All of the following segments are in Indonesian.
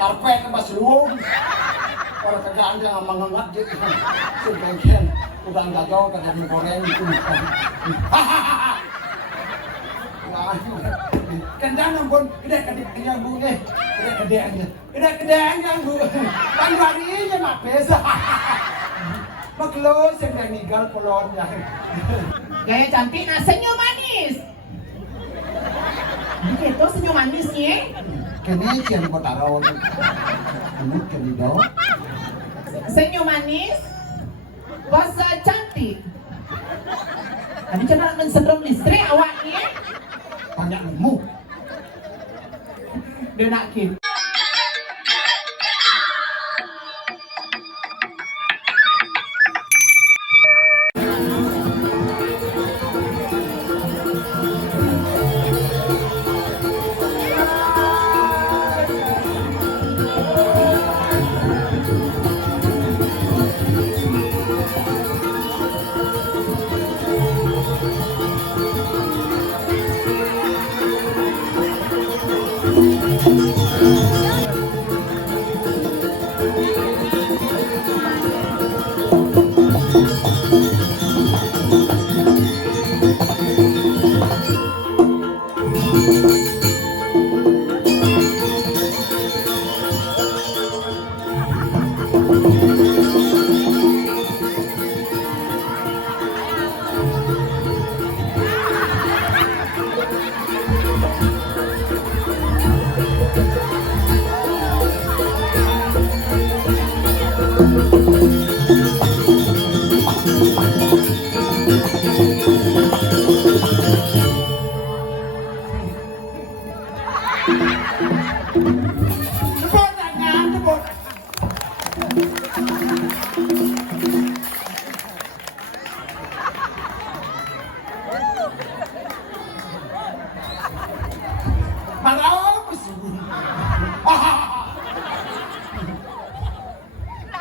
Karpet mas luwung. Orang kerjaan dia nggak mengengat gitu. Sebengkel udah nggak jauh kerja di goreng itu. Kendang ampun, kedai bu kedai bu. Kan hari ini mak pesa. Mak lo sedang nigal polon ya. Gaya cantik, nah senyum manis. Itu senyum manisnya. Kini cian kau taruh. Kamu kini dong. Senyum manis. Bahasa cantik. Kami coba mensendrom listrik awaknya. Banyak nemu. Dia nak kip.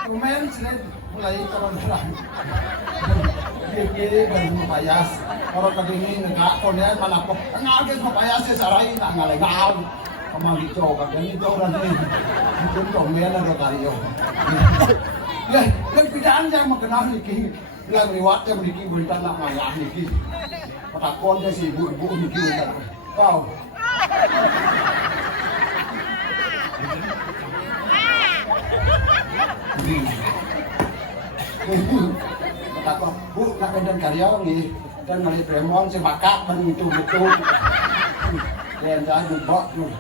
Lumayan sih mulai terang-terang. Kiri baru mapayas. Orang kadini nggak konen malapok. Ngagis mapayas sih sarai nggak ngalegal. Kamang itu kan itu orang ini. Itu komen ada karyo. Lah pidaan yang mengenal niki. Lah riwatnya niki berita nak mangah niki. Patakon dia si ibu niki kan. Kau. Kata bu nak pendan karya nih dan mari premon sebakat begitu betul dan jangan lupa tuh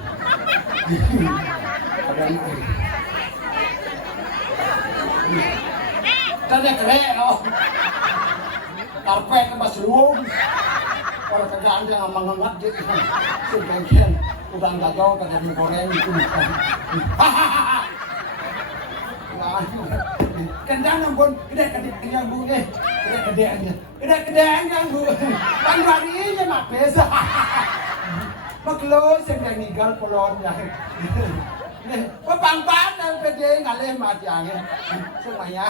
ada ini tadi keren oh karpet mas luwung orang kerjaan dia nggak mengengat gitu sebengkel udah nggak jauh kerja di goreng itu. Kendang ampun, kedai bu kedai bu. Kan hari ini mak pesa. Mak lo sedang nigal polon ya. Pang-pang dan pede ngalih mati angin. Semuanya.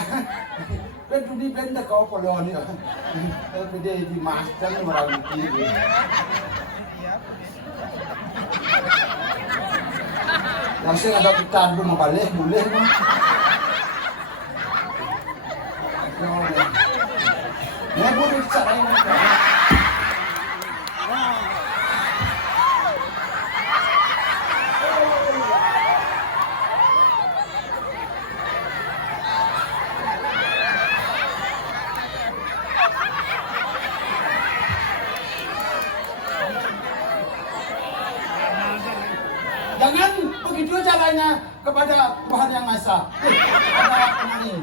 Pedu di benda kau polon ya. Pede di master merawati. Langsung ada kita bu mabalik boleh mah. Ya boleh cara ini. Jangan begitu caranya kepada Tuhan Yang Maha Esa. Ada ini.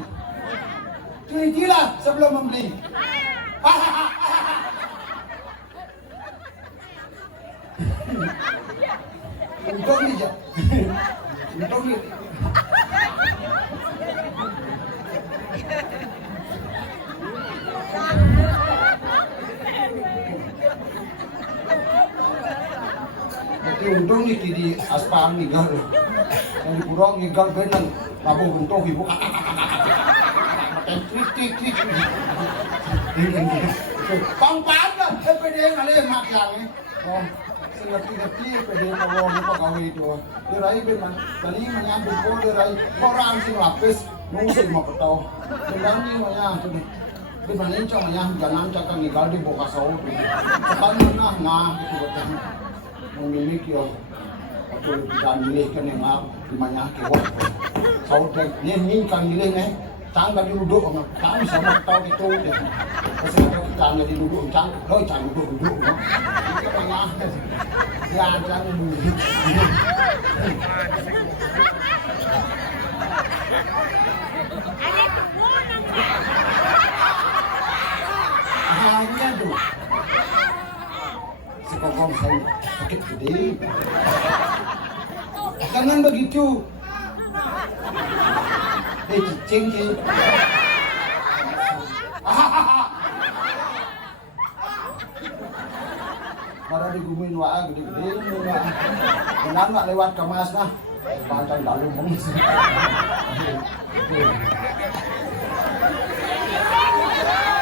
Telitilah sebelum membeli. Untung ni je. Untung ni. Untung ni di aspal ni gal. Yang di kurang ni gal benar. Labu untung ibu. Klik. Pang-pang lah. Pede ngalih mak yang ni. Sengerti-ngerti pwede ngomong apa gawe itu. Dirai ben tadi menyambut ko dirai orang sing lapis nungsi mo ketau. Dendani manya tuh. Di mana cak manya jangan cakang di galdi boka saud. Sekarang nah gitu kan. Memiliki yo. Aku tidak milih kan yang di mana kewat. Saud ni kan milih nih. Tangga duduk sama kami sama tahu itu deh. Kasi tangga duduk tangga duduk. Itu banyak. Ya jangan duduk. Hanya tuh. Sekongkong saya sakit gede. Jangan begitu. Cing. Para digumin waa gede-gede. Kenapa lewat kemas nah? Pantai dalam bengis.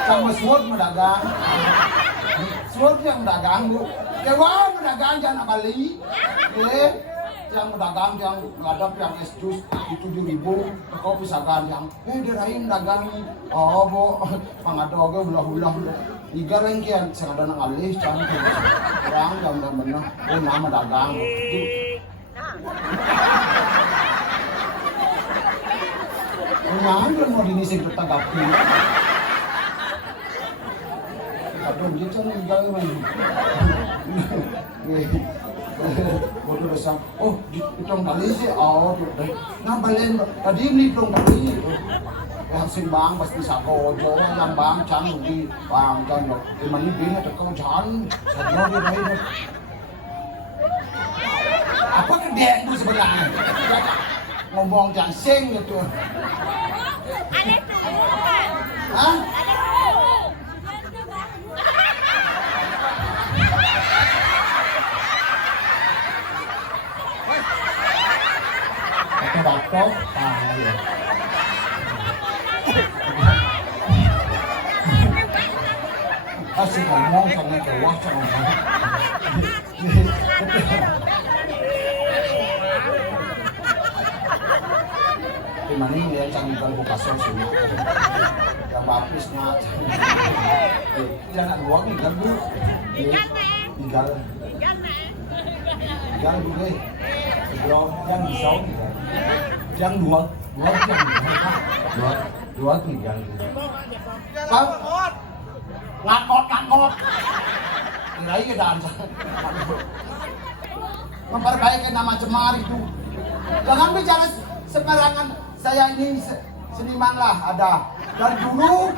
Sama suot mendagang. Suot yang mendagang bu. Dewa mendagang jangan bali. Yang mendagang yang ngadap yang es jus itu 7.000 kopi sagan yang dirain dagang bo pangadoge ulah-ulah igareng kian sagada nang alih can orang jam bener nama dagang Nang mau dinising tetanggapi aduh gitu nih gawe mah bodoh besar. Oh, ditong bali sih. Oh, nah balen tadi ini tong bali. Sing bang pasti sako jo yang bang cang di bang kan di mana bini tekau jan. Sadno di lain. Apa gede itu sebenarnya? Ngomong jangan sing gitu. Hah? Batok, ya. Asik ngomong sama kewah sama di mana ini yang canggih kalau buka sosok yang bapis nak yang nak luang nih kan bu tinggal boleh sebelum yang disau yang dua tinggal kan ngakot kirain ke dan memperbaiki nama cemar itu jangan bicara sembarangan saya ini seniman lah ada dan dulu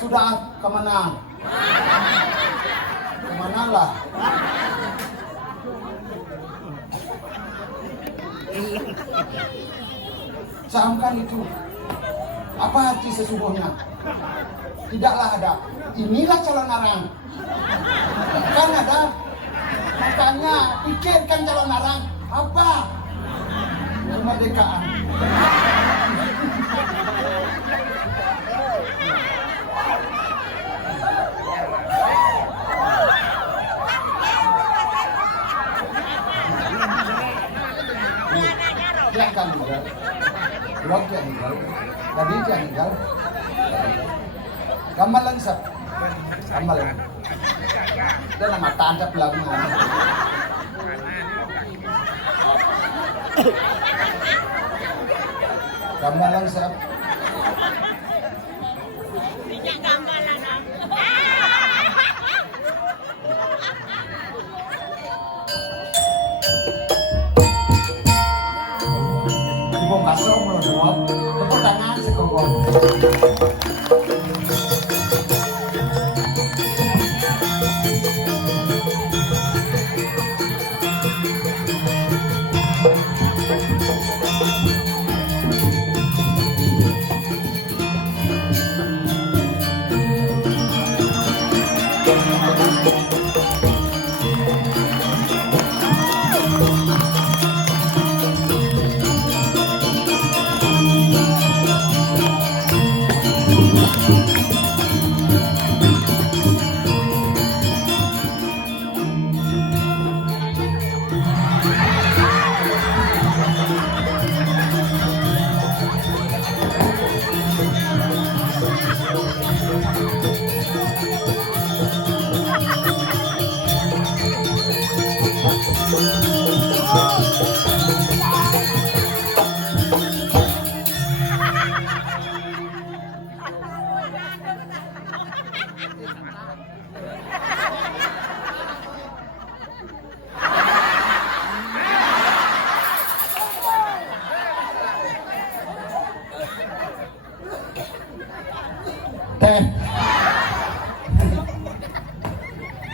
sudah kemana lah camkan itu apa arti sesungguhnya tidaklah ada inilah calon arang kan ada makanya pikirkan calon arang apa kemerdekaan dia akan meninggal Luang dia meninggal tadi dia meninggal gambar lang sa gambar lang dia na matandap lang gambar lang sa Ibong kasong mo luwag tepuk tangan sekongkong Teh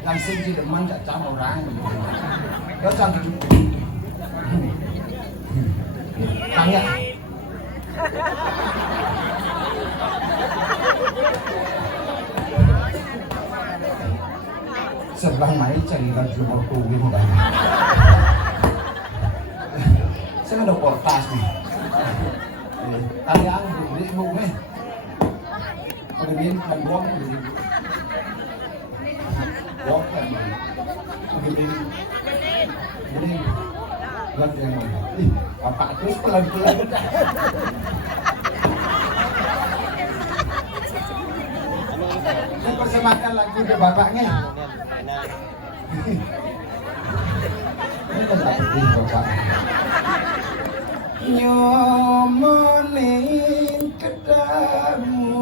langsung di depan tak campur orang đó chẳng tanya sebelah máy cari lagi waktu gitu kan saya ada portas nih tanya beli bung nih ada min kan buang beli buang kan beli beli lagi yang mana ih apa terus pelan-pelan saya persembahkan lagu ke bapaknya ini kan tak penting bapak nyomoning kedamu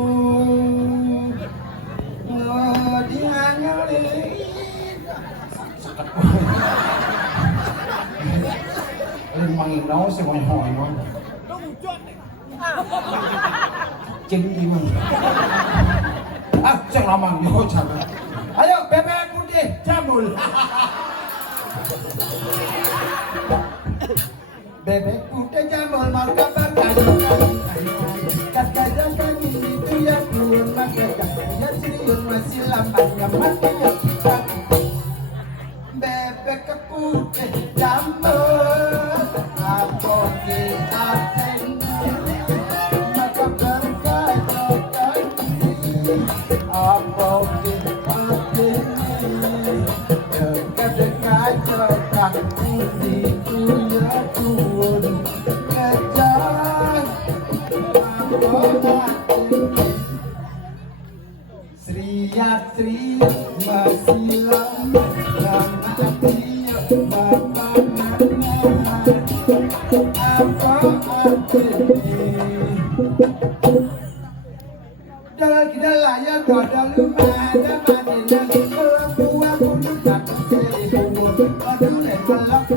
ngodiangolin manginaw sa mga hoy chính đi mà chẳng làm bằng nhau chẳng ayo bebek putih jamul bebek putih jamul mau kabar kata kami itu ya keluar maka ya serius masih lambatnya mati ya kita bebek putih jamul apa di aten maka berkata apa di aten dekat-dekat cerita di dunia turun kejar Sri masih lama dan hati bapak apa dalam kita layak pada rumah dan mandinya perempuan bulu tak seribu pada levelak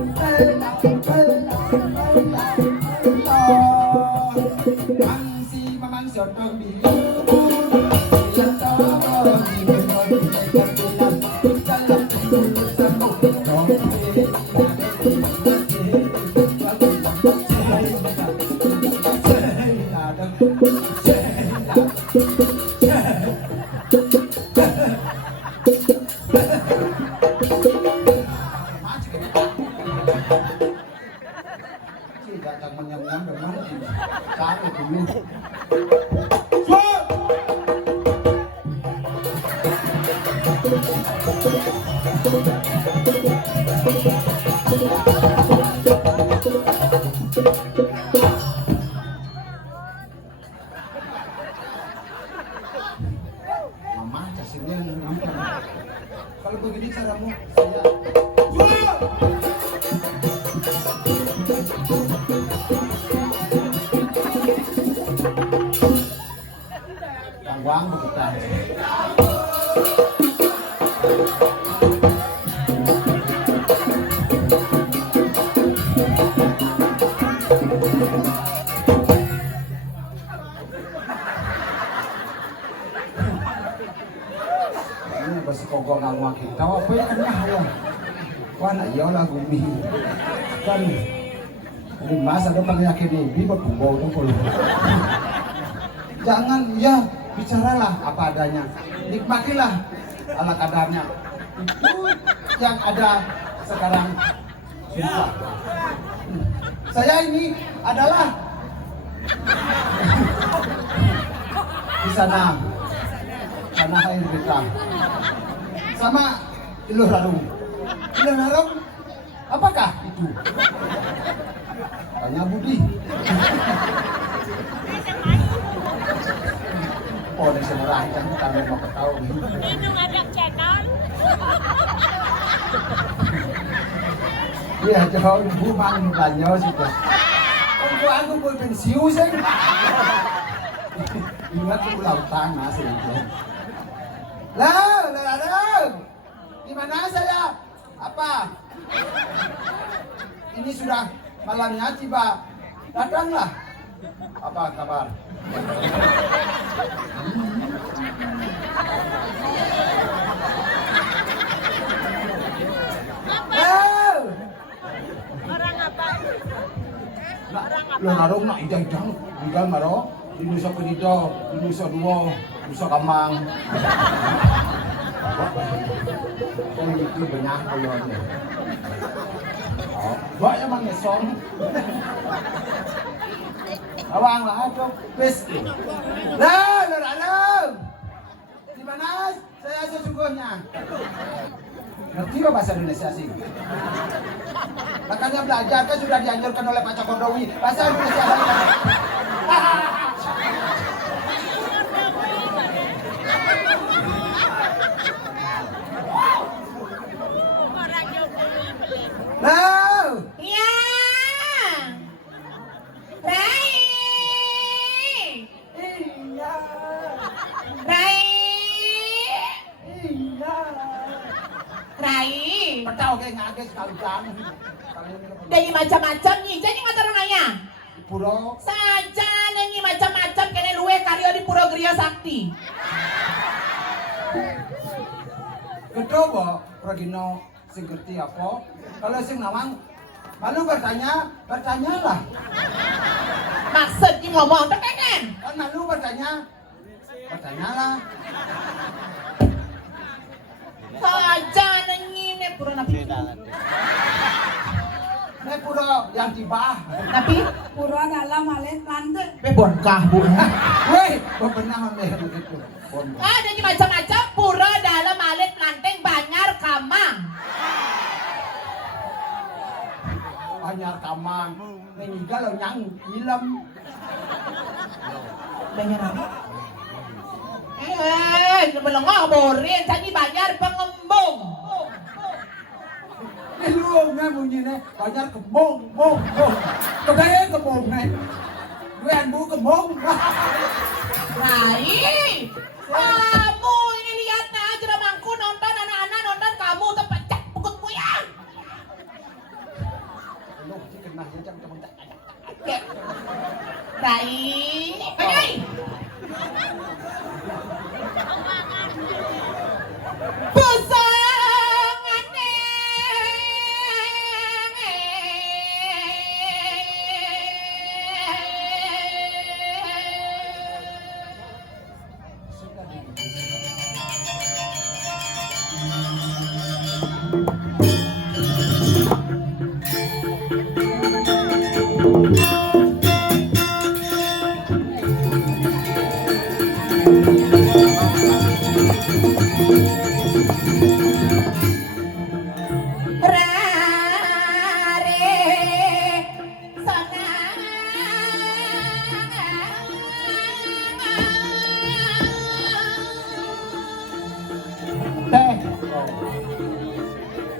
mangsi mamang sotong biru yang tahu di bawah dalam sambut datang menyam-nyam dan mandi cari dulu mama casirnya nampak kalau begini caramu saya Wang bukan. Ini pas kogol ngawak kita apa ya ya. Wah nak ya lah gumi. Kan di masa depan yakin ini berpunggung tuh kalau. Jangan ya bicaralah apa adanya, nikmatilah ala kadarnya. Itu yang ada sekarang. Sumpah. Saya ini adalah di sana air kita sama Iluh Larung. Iluh Larung, apakah itu? Tanya Budi. Oh, di sebelah kan kami mau ketahui. Itu ada channel. Iya, jauh ibu mang banyak sih. Kok aku mau pensiun sih? Ingat aku lautan sih. Lah. Di mana saya? Apa? Ini sudah malamnya tiba. Datanglah. Apa kabar? Orang apa? Lo narong nak ijang-ijang, tinggal maro, di Nusa Penida, di Nusa Dua, Nusa Kamang. Oh itu banyak kolonnya. Oh, banyak mang ngesong. Awang lah aku, pes. Lah. Di mana saya sesungguhnya? Ngerti kok bahasa Indonesia sih? Makanya belajar kan sudah dianjurkan oleh Pak Jokowi. Bahasa Indonesia Orang Jokowi beli. Nah, Iya. Rai. iya. Rai. Iya. Rai. Petau kayak ngaget sekali kan. Dari macam-macam nih, jadi mata orangnya. Puro. Saja nyanyi macam-macam kene luwe karyo di Puro Griya Sakti. Kedua, Pragino sing ngerti apa? Kalau sing nawang malu bertanyalah. Maksudnya ngomong tuh kan? Kan malu bertanyalah. Saja nyanyi ne Puro napi. Ini puro yang tiba. Napi? Puro dalam alet lantai. Bebongkah bu. Weh, bebenah begitu. Ada nih macam-macam Puro dalam alit lanteng Banyar Kamang. Banyak kamang. Mengiga lo nyang ilem. Banyar apa? Belengah borin, tadi Banyar Pengembung. Lu nghe bunyi này, banyak kembung. Kebayang kembung này. Gue bu kembung. Rai, kamu ini lihat aja ramangku nonton anak-anak nonton kamu terpecah pukul puyang. Lu kena ya jam tak. Rai, Rai.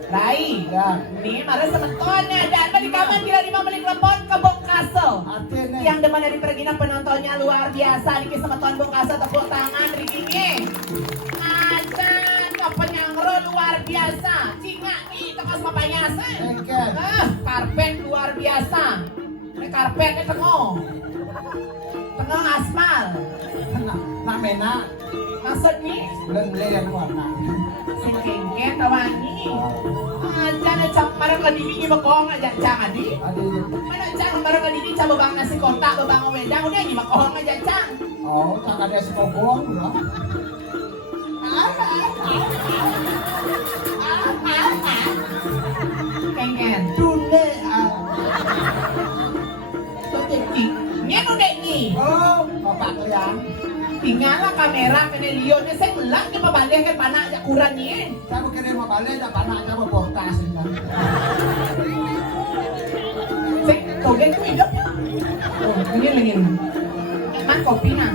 Rai, Ya, ini marah semetonnya dan di kamar kira 5 menit telepon ke Bongkaso. artinya Yang demen dari perginan penontonnya luar biasa. Niki semeton Bongkaso tepuk tangan Riki. Acan penyangro luar biasa. Cinga nih tekas papanyasa. engkel. Karpet luar biasa. Ini karpetnya tengah aspal. Nak mena, Maksud nih belen warna. sing kengken tawani. Acan cak marang kadini makong aja cang adi. Adi, Mana cang marang kadini ca babang nasi kotak babang wedang udah di makong aja cang. oh, tak ada sekogong, ya. Kengken. Tune, Tutik. Nya udah nih. oh, bapak kalian. Tinggal kamera kene liyo nya saya ulang nya pabalik kan panak aja kurang nih. Saya kirim mau balik, ada panak aja mau portas. Saya togeng tuh hidup. Oh, ini lagi. Man kopi nah.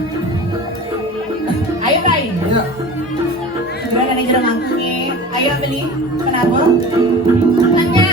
Ayo Rai. Ya, Segera ada jeruk mangkuknya. Ayo beli. Kenapa? Tanya.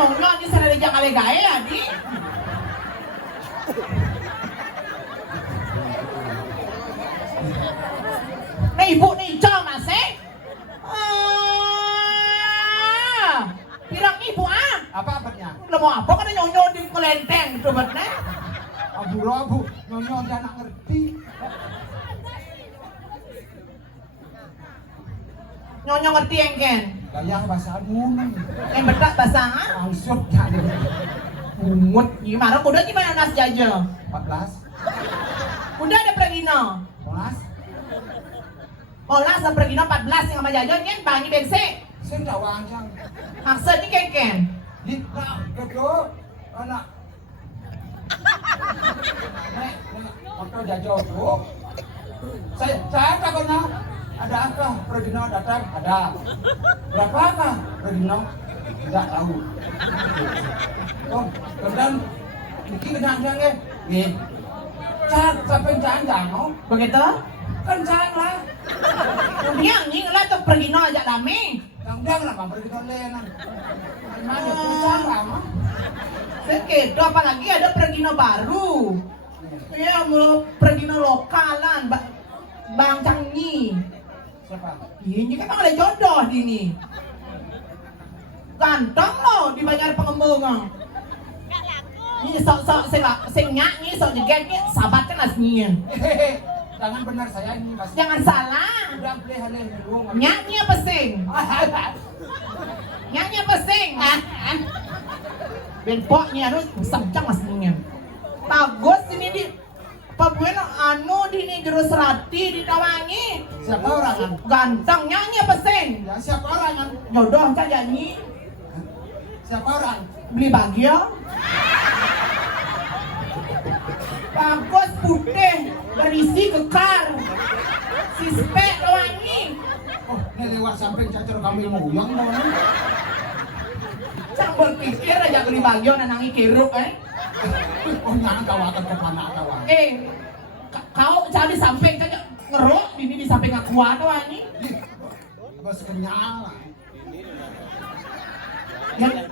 Nonyon di sana dia kale gaya di. Nah ibu nih cong masih. Pirang ibu ah. Apa apanya? Lah mau apa kan nyonyo di kelenteng gitu betnya. Abu nyonya udah nak ngerti. Nyonyo ngerti yang ken. Gaya bahasa Amun. Yang bedak bahasa ah. Langsung jadi Bungut gimana? Kuda gimana nas jaja? 14, Kuda ada pergino. 12. Olah sa pergino 14 yang sama jaja nyen bangi bense. Saya jawang sang. Maksudnya ken. Di kedua anak. Nek, waktu jajah tuh. Saya takutnya ada apa? Pergino datang ada. Berapa apa? Pergino tidak tahu. Oh, kemudian ini kenang-kenang nih. Sampai jangan no? Begitu? Kencang lah. Yang nying lah tuh pergino aja lami. Kencang lah, pergi toleran. Mana kencang lah, mah? Sekedo apalagi ada pergino baru. Ya mau pergino lokalan, Bang Cangi. Siapa? Ini kan ada jodoh di ini. Ganteng loh di banyak pengembangan. Ini sok sing nyanyi sok jeget ni sahabat kan aslinya. Hehehe, jangan benar saya ini masih. Jangan salah. Udah play halih dulu. Nyanyi apa sing? Nyanyi apa sing? Benpoknya harus sabjang aslinya. Bagus ini di Pabueno anu di ni jurus rati di Tawangi. Siapa orang kan? Ganteng nyanyi apa sing? Ya siapa orang kan? Jodoh kan nyanyi. Siapa orang? Beli bagio. Bagus putih berisi kekar. Sispek wangi. Oh, ini lewat samping cacar kami nguyang mana? Cang berpikir aja beli bagio nanangi kiruk Oh, jangan kawatan ke mana kawan? Kau cari samping saja ngeruk ini di samping aku ada wangi. Bos kenyang lah.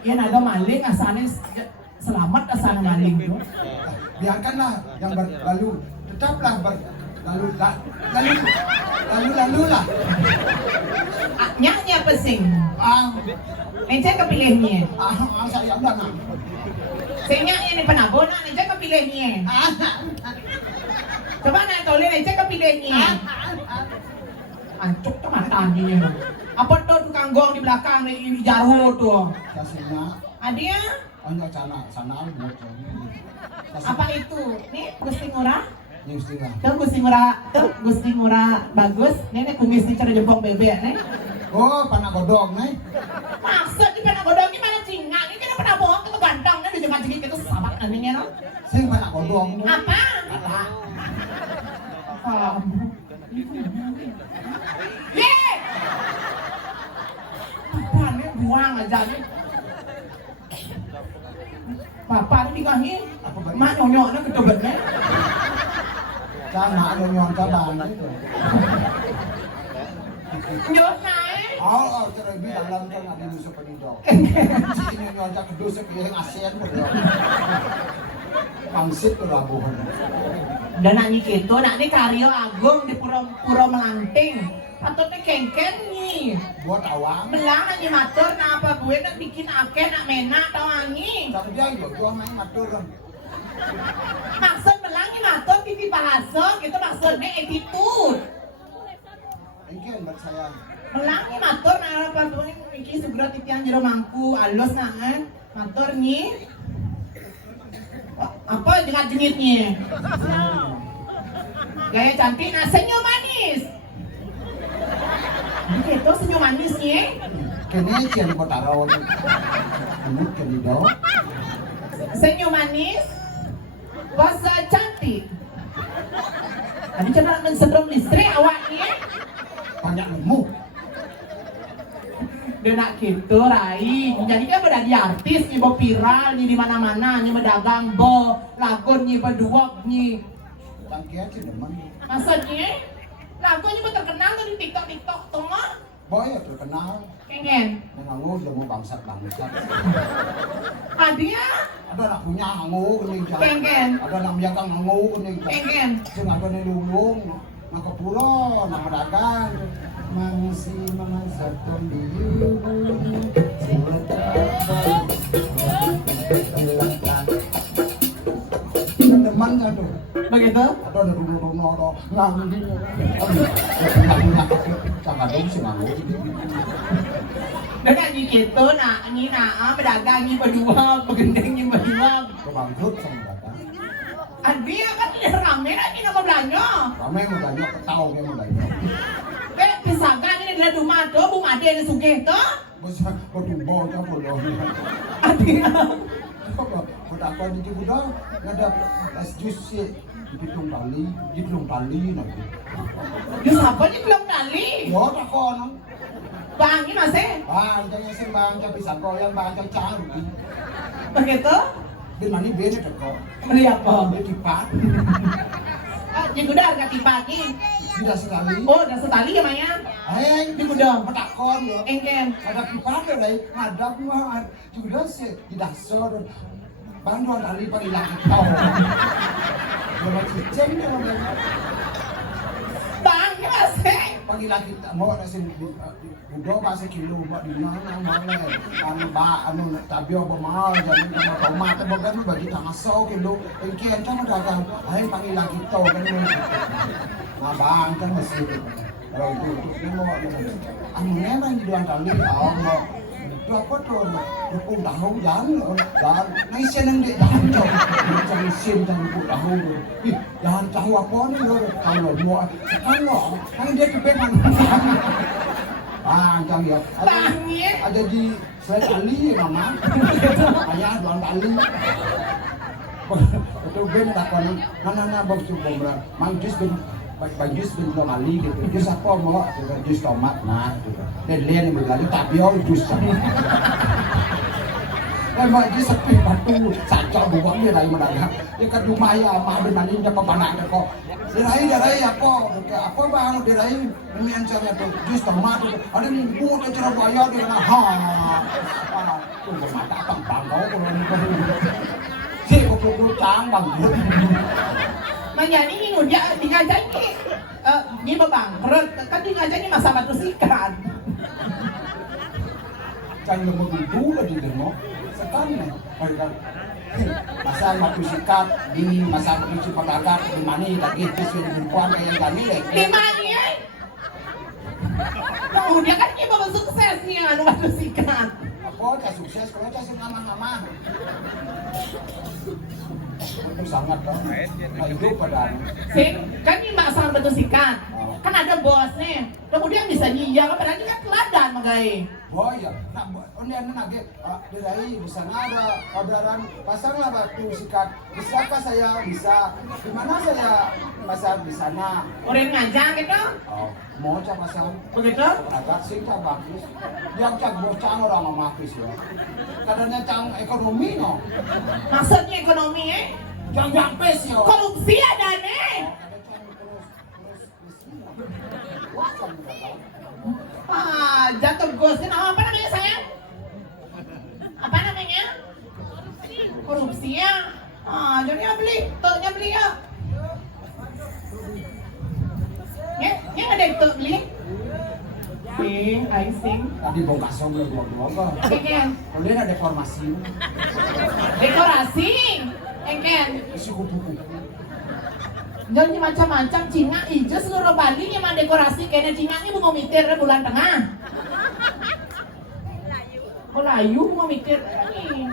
Yan ada maling asalnya selamat asalnya maling tuh. Biarkanlah yang berlalu, tetaplah berlalu lah. Nyanyi apa sing? Ah, Ence kepilihnya. saya udah nak. Sing nyanyi ini penabunan, ence kepilihnya. Coba nak tolong ence kepilihnya. Ancuk tuh matanya. Apa tuh tukang gong di belakang di jarwo tuh? Kasihnya, Adia, hanya sana buat apa itu? Nih Gusti Ngurah? Ini istilah. Tuh Gusti Ngurah bagus. Nenek kumis di cara jempong bebek nih. Oh, panak godong nih. Maksud di panak godong gimana cingak? Ini kan pernah bohong itu ganteng nih dengan cingik itu sahabat nantinya no? Sing panak godong. Apa? Kata. Ye! Apa nih buang aja nih. Bapak ini dikahin. Mak nyonyoknya ketebetnya. Sama nyonyon kaban itu. Nyot naik. Oh, terlebih dalam kan ada musuh penidok. Si nyonyon tak kedua sekian ASEAN berdua. Pangsit pelabuhan. Dan nanya gitu, nak ini karyo agung di Pura Melanting. Patutnya kengken nih. Buat awang. Belang nanya matur, nah apa gue nak bikin ake nak mena tau angin. Tapi dia itu jual main matur. Maksud belang ini matur titi bahasa, gitu maksudnya attitude. Mungkin buat saya. Belang ini matur, nah apa gue ini segera titian jero mangku, alus nah matur nih. Apa jengit-jengitnya? Gaya cantik, nah senyum manis. Itu senyum manisnya. Kini cian buat taruh. Umut kenidok. Senyum manis. Bahasa cantik. Tadi coba mensedom listrik awaknya. Banyak nemu. Dia nak gitu, Rai. Jadi kan menjadi artis, nih bo viral, nih di mana-mana, nih berdagang, bo lagun, nih berduok, nih. Tangkian sih demen. Maksudnya, lagu nih terkenal tuh di TikTok tuh mah. Boy ya terkenal. Kengen. Yang nganggu dia mau bangsat. Adia. Ada anak punya nganggu kening. Kengen. Ada anak biakang nganggu kening. Kengen. Sing ada nih lulung. Nak pulau, nak dagang. Mangsi mangsa tumbiu. Temannya tuh. Begitu? Ada rumah ada nganggu. Sama dong sih nganggu. Dengan gitu, nah, ini nah, pedagang ini berdua, pegendeng ini berdua. Kebangkrut sama dagang. Adia kan rame lagi nama belanja. Rame mau belanja, ketau mau belanja. Pisakan ini adalah rumah tuh, bu mati ada sugih tuh. Masa berdua kan bodoh. Adia. Pada apa di Cibuda, ada es jus sih. Dihitung tali nanti. Di siapa nih belum tali? Yo tak kono. Bang, ini masih? Bang, jangan sih bang, tapi sangko yang bang cang. Begitu? Di mana beda teko? Beli apa? Di tipat. Di gudang nggak tipaki. Tidak sekali. Oh, udah setali ya Maya? Di gudang petakon yo. Engken. Ada pipa ada ngadap mah juga sih tidak sor bantuan tali pada lagi tahu kalau cicing kalau Bang, ini masih? pagi lagi mau ada sini udah pas kilo mbak di mana anu tabio bemal jadi sama tomat bagan bagi tamasau kilo engkian cuma dagang ayo pagi lagi tahu kan ngabang kan masih kalau itu mau anu memang di dalam tali mau apa tuh dukung tahu jangan naik seneng deh jangan jangan sen jangan dukung tahu jangan tahu apa nih lo kalau mau kan dia kepengen jangan ya ada di selain tali mama ayah doang tali itu ben tak kono nana bos tu bomra manggis ben Bajus bin Mali gitu, jus apa mau? Jus tomat, nah, dan lian yang berlalu tapio jus. Dan mau jus sepi batu, sancok buang dia dari mana? Dia kan rumah ya, mah benanin dia pemanang kok. Dirai apa bang? Dirai ini yang saya tuh jus tomat, ada nih buat acara bayar dia mana? Tunggu mata bang kau kalau si kupu cang bang. Menyanyi ini udah dingajani ini bangkrut kan dingajani masa batu sikat Kan yang begitu lagi demo sekarang mereka masa batu sikat di masa batu pagagak di mana lagi itu di perempuan kayak tadi di mana ya udah kan kita baru sukses nih anu batu sikat apa cah sukses kalau cah nama itu sangat kan nah itu pada sih kan ini masalah batu sikat kan ada bos nih kemudian bisa nyinjak berarti kan teladan magai oh iya nah ini nage dirai bisa ada orderan pasanglah batu sikat bisakah saya bisa di mana saya pasang di sana orang ngajak gitu oh mau cak pasang begitu agak sih cak bagus yang cak bocang orang mamakis ya kadangnya cang ekonomi no maksudnya ekonomi yang pes ya korupsi ada nih jatuh ghostin apa namanya sayang? Apa namanya? Korupsi ya? Jadi ya beli, tuh beli ya. Ya ada itu beli. Sing, I sing. tadi bau kasong dua kok Engken, kemudian ada dekorasi dekorasi. Engken, isi kupu-kupu jadi macam-macam Cina hijau seluruh Bali yang dekorasi kayaknya Cina ini mau mikir bulan tengah. Melayu mau mikir ini.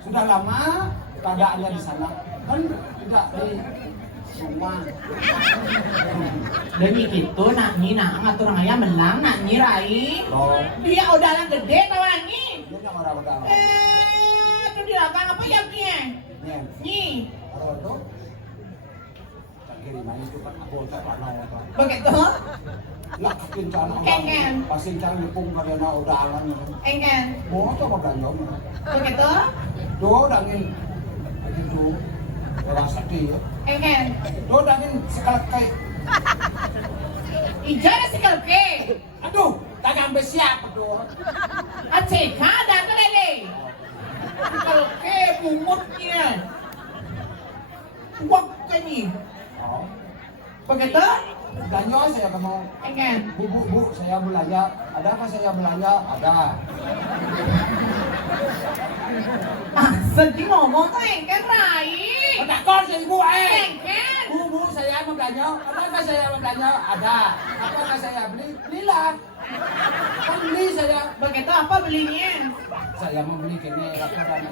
Sudah lama keadaannya di sana kan tidak di rumah Demi gitu nak ni nak ngatur ayah menang nak ni rai. Dia udah lang gede kawan ni. dia yang orang-orang Tu dia kan apa ya kia? Ni. orang-orang kiriman itu kan aku tak pernah Begitu? lah kencana Kengen. pasti cari nepung karena udahan Engken. mau coba ganjong Begitu? do dangin begitu orang sakti ya Engken. do dangin sekali kayak Ijara si kalke. aduh kagak sampai siap tuh. Aceh ada kan Dede? Kalau ke bumutnya. Wah ini. Oh. Begitu? Belanja saya kamu. Enggak. Bu, saya belanja. Ada apa saya belanja? Ada. Ah, sedih ngomong tuh engken Rai. Tak kon si ibu Engken. Bu, saya mau belanja. Adakah saya mau belanja? Ada. Apakah saya beli? Belilah. Kan beli saya. Begitu apa belinya? Saya mau beli kene apa dana.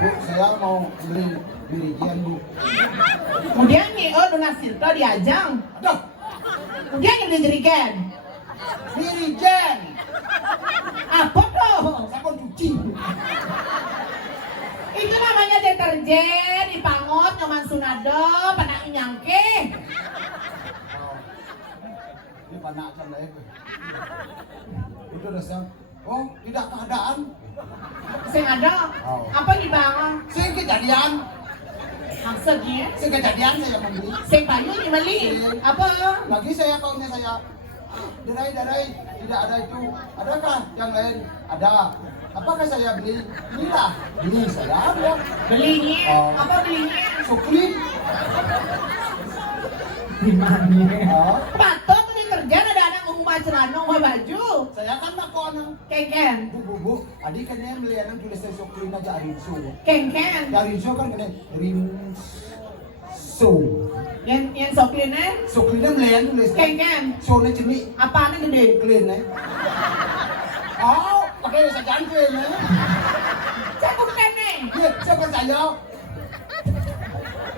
Bu, saya mau beli birikian bu. Kemudian nih, oh dengan Sirto diajang. Aduh, Kemudian yang dijerikan. birikian. Apa tuh? Sabun cuci. Itu namanya deterjen, dipangot, nyoman sunado, panak nyangke. Oh. Ini panak kan lah itu. Itu dasar. Oh, tidak keadaan. Sing ada, Oh. apa dibangun? Sing kejadian. Maksudnya, Sing kejadian saya membeli. sing payu dibeli. Apa? Lagi saya kawannya saya. Darai, tidak ada itu. Adakah yang lain? Ada. Apakah saya beli? Inilah. Beli saya ada. Belinya, Oh. apa belinya? Sukli. Gimana? Oh. Patut tuh deterjen ada anak rumah celana, rumah baju. Saya kan nak kawan. Kengken, Bu. Adik kan yang beli anak tulis saya Sukli aja Rinso. kengken. Rinso kan kena Rinso. Yang sopirnya, Sukli beli anak tulis. kengken. So na cumi. Apaan gede? Clean eh. Oh, pakai sajan clean eh. Cakep kene. Dia siapa saya?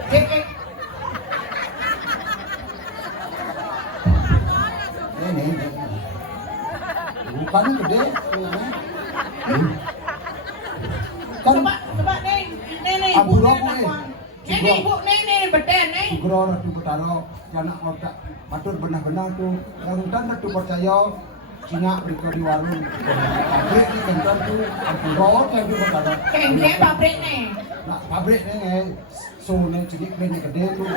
Kengken. Ini. Bukan gede. Kan Coba nih, nih, Abu ibu, Robo, nih, nih, ibu, nih, beden, nih. Sugro ratu betaro anak otak matur benar-benar tuh larutan ratu percaya Cina di warung pabrik di kantor tuh Sugro yang tuh betaro Kengke pabrik nih. nah pabrik nih so nih cilik nih gede tuh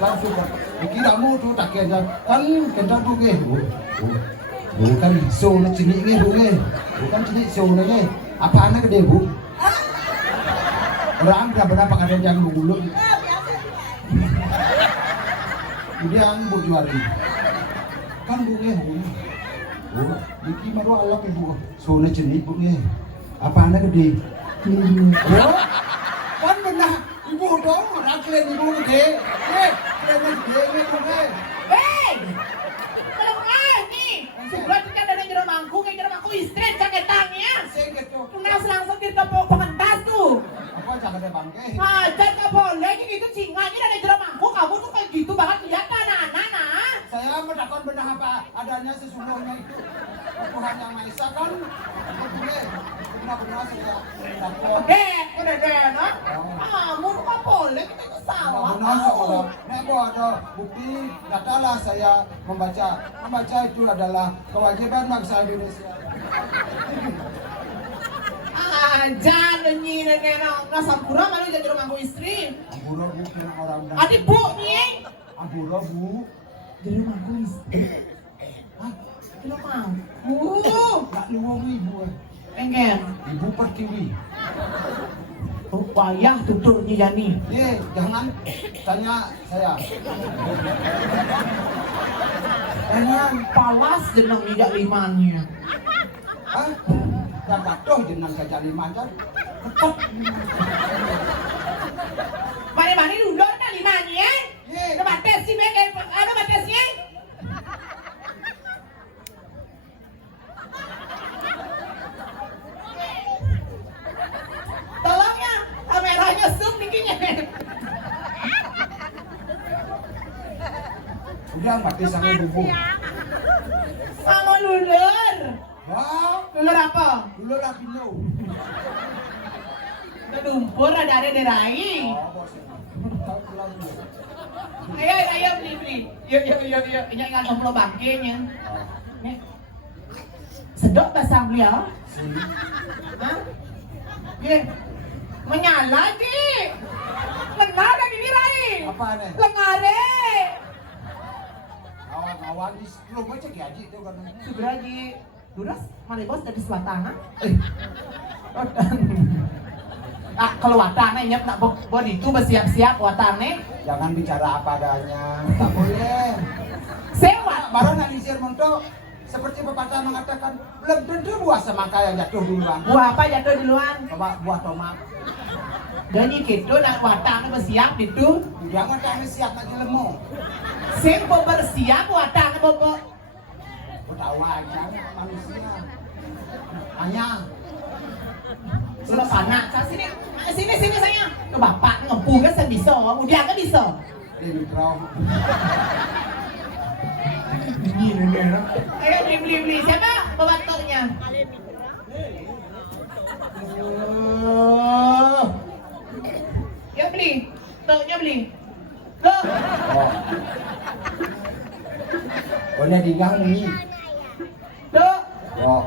langsung dikira mu tuh tak kira kan kantor tuh ke bukan so nih cilik nih bukan cilik so nih apa anak gede bu orang berapa kadang yang bulu kemudian bu juari kan bunga bu Diki maru Allah ibu so na jenis bunga apa anak gede kan benar ibu dong orang kalian ibu gede kalian gede bunga Hei! Kalau nih, sebelah kita ada jero mangku, kayak jero mangku istri, caketangnya. saya gitu Tunas langsung kita bawa pengentas tuh. apa jangan ada bangke Hajar nggak boleh, kayak gitu singanya ada jero mangku, kamu tuh kayak gitu banget kelihatan anak-anak. saya mendapat benar apa adanya sesungguhnya itu Tuhan yang Maha Esa kan benar-benar saya dapat Udah deh, nah. Kamu tuh nggak boleh, kita tuh salah. benar Tahu. saudara. Nego ada bukti datalah saya membaca itu adalah kewajiban bangsa Indonesia. Jangan nyirin na sampura malu jadi rumahku istri. Ampura bu kira orang dah. Adik bu nih. Ampura bu. Jadi rumahku istri. Hah? Kira mau. Tak luang ibu. Enggak. Ibu pertiwi. Oh, payah tuturnya Jani. Jangan tanya saya. Jangan. Pawas jeneng tidak limanya. Hah? Yang patuh jenang kajak lima kan? Tetap. Mari-mari dulu kan limanya. Ada batas sih, ada batasnya. Tolong ya, kameranya zoom dikinya. Udah mati sama bubu. Sama lulur. Wah, Lulur apa? dulu rapino. Kedumpur ada derai. Oh, bos. Tahu pulang dulu. Ayo beli. Yuk. Ini ingat ngomong bangkainya. Nih. Sedok basang beliau. Sini. Hah? Ye. Menyala, Ki. kenal dan ini Rai. Apa nih? Lengare. Kawan-kawan di lu baca gaji tuh kan. Sebenarnya Duras mana bos dari Selatan. Kalau watangnya nyep nak buat itu bersiap-siap watangnya. Jangan bicara apa adanya, tak boleh. Sewa. Baru analisir mentok seperti pepatah mengatakan belum tentu buah semangka yang jatuh duluan. Buah apa jatuh duluan? Coba buah tomat. Jadi gitu nak watangnya bersiap itu. Jangan kami siap lagi lemu. Sempo bersiap watangnya bobo. Tahu aja manusia. Hanya Sudah panas. Sini sayang. Ke bapak ngempu kan saya bisa. Udah kan bisa. ini bro. Ayo beli. Siapa pembantunya? Ya beli. Toknya beli. Loh. Oh. Boleh tinggal nih. Loh. Oh.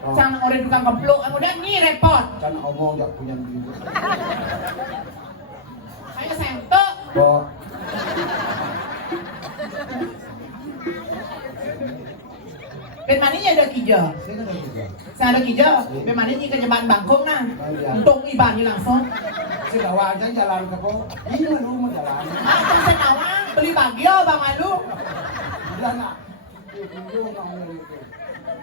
Jangan orang tukang kepluk. Udah nih repot. Kan omong gak punya duit. Ayo sayang. Tok. Oh. Pemaninya ada kijau. Saya kan ada juga. Saya ada kijau. Pemaninya ke jembatan Bangkong nah. Untung ibangnya langsung. Saya bawa aja jalan ke po. Ini lu mau jalan. Kan saya nawang beli bagio bang Alu. Udah nak. Itu mau itu.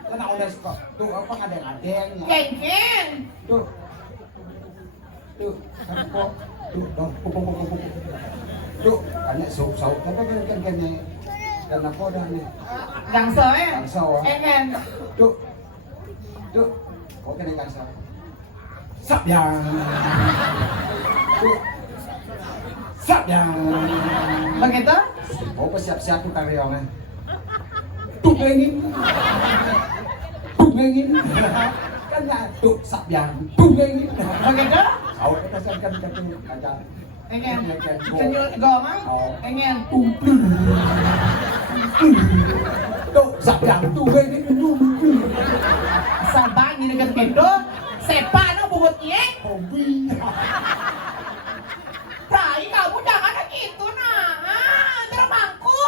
Kan udah suka. Tuh apa ngadeng-ngadeng. Kengkeng. Tuh. Tuh, kan po. Tuh, dong. Puk. Tuh, banyak sauk-sauk. Tapi kan kenapa dah nih? Gangso eh. Gangso, ah. Engen. Tuh. Kok kena gangso? Sap yang. Tuh. Sap yang. Begitu? Oh, siap-siap tuh karyawannya. Tungengin. Kan nggak tuh sap yang. Tungengin. Begitu? Kau kita kan aja. Engen. Senyum gomang. Engen. Tuh sap yang tungengin. Sabang ini kan kendo. Sepa no bubut ye. Hobi. Rai kamu jangan gitu nah. Terbangku.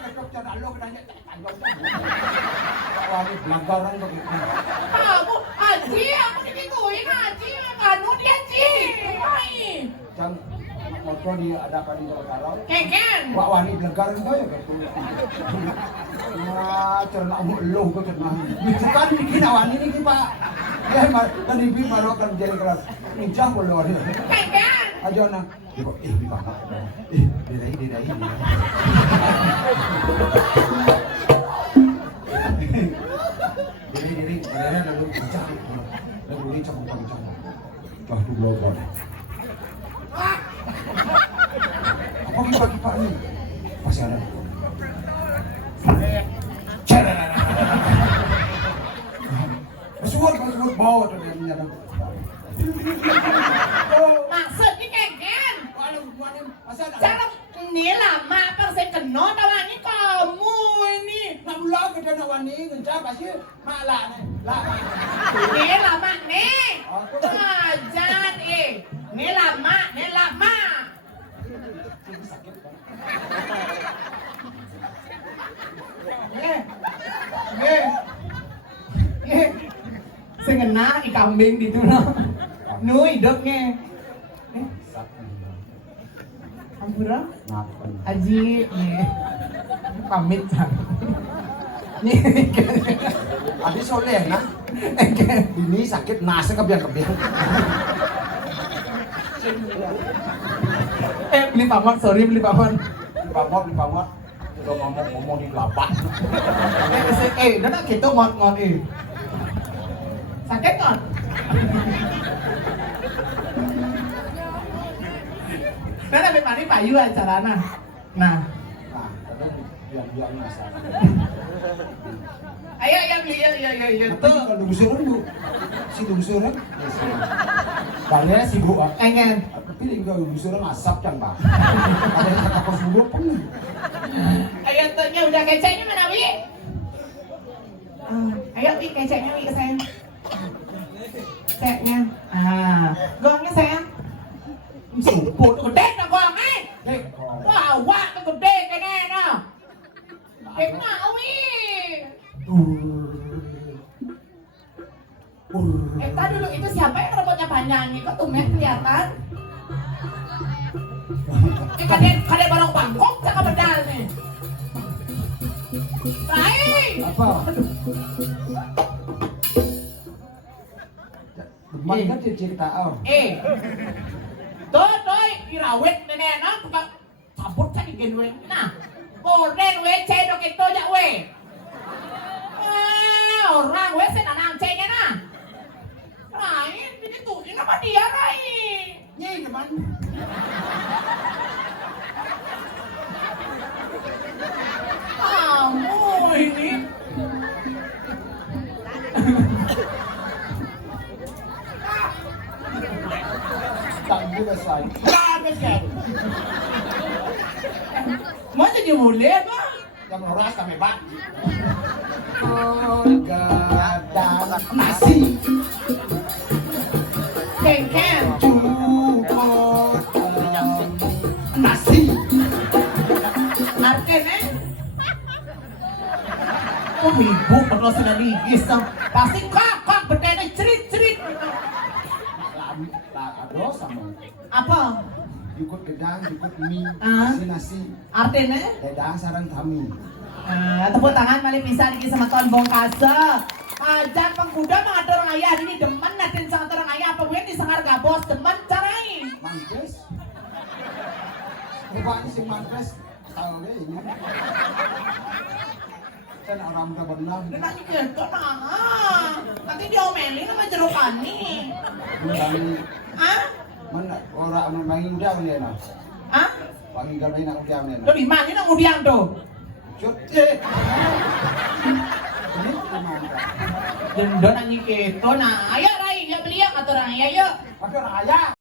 Cocok cara lo nanya tanggung. Wali pelanggaran begitu. Kamu Haji aku digituin Haji. Kanu dia Haji. Hai. Jam motor diadakan di kalau. Kengken. Wali pelanggaran itu ya gitu. Wah, cerna lo kok cerna. Bukan bikin awan ini ki Pak. Ya tadi bi baru akan jadi kelas. Injak bolor. Kengken. Aja na. Di Bapak. Dirai. Diri lalu injak. Lalu dicak-cak. Wah, tuh bolor. Apa kipak ini? Masih ada. Masuk bawa tuh dia menyerang. Maksudnya kengken. Waduh, masa ada? Jangan ini lama persen kena tawangi kamu ini. Namulah kita nawani ngencap pasti malah nih. Lah. Ini lama nih. Ajan Ini lama. Sengena kambing gitu no. Nu hidupnya. Ampura? Ngapain? Aji nih. Pamit kan. Nih. Abi soleh nah. Ini sakit nase kebiang-kebiang. Beli paman, sorry beli paman. Di pamot. Udah ngomong di lapak. Nó gitu ngon sakit ngon. Nó là bên mari payu acara nah. Nah, ada biang-biang masalah. Ayo beli ya Tapi tuh. kalau lungsuran bu, si lungsuran. Karena sibuk ah. Engen. Tapi kalau lungsuran asap kan pak. Ada yang kata kos bubuk pun. Ayo tuhnya udah keceknya mana Wi? Ayo Wi keceknya Wi ke saya. Keceknya. Gongnya sayang. Suput gede na gong eh. Dek. Wah, wah gede kene na. Kena awi. Tadi dulu itu siapa yang rambutnya panjang nih? Kok tumben kelihatan? Kade barang Bangkok sama bedal nih. Baik. Apa? Demen kan cerita Toy, irawet nenek na, tukang sabut kan igenwe na. Moren we cedok itu aja we. Orang we senanang cenya na. Lain, ini tuh, ini apa dia lain? Nyai teman. Kamu ini. Tak selesai. Grabe siya. Mau jadi mulai ba? Yang noras kami pak. Gadang nasi. Ken. Cukup nasi. Artinya? Oh, ibu pernah senarigis. Pasti kakak berdana cerit-cerit. Aduh sama. Apa? Ikut gedang, ikut mie, Ah. nasi. Artinya? Gedang sarang kami. Tepuk tangan mali pisan iki sama Tuan Bongkasa. Ajan pengkuda mga orang ayah ini demen natin sa orang ayah apa gue di sangar gabos demen carai. Mangkes. Hebat si Mangkes. Tahu deh ini. Kan orang udah benar. Kita gitu na. Nanti diomelin sama jerukan nih. Dari Hah? mana orang mengindang dia nak. Hah? Panggilan nak udiam dia. Lo di mana nang udiang tuh? Cut. Ini gimana? Dendo nang gitu na. Ayo rai, ya beli ya kata orang ayah yuk. Pakai ayah.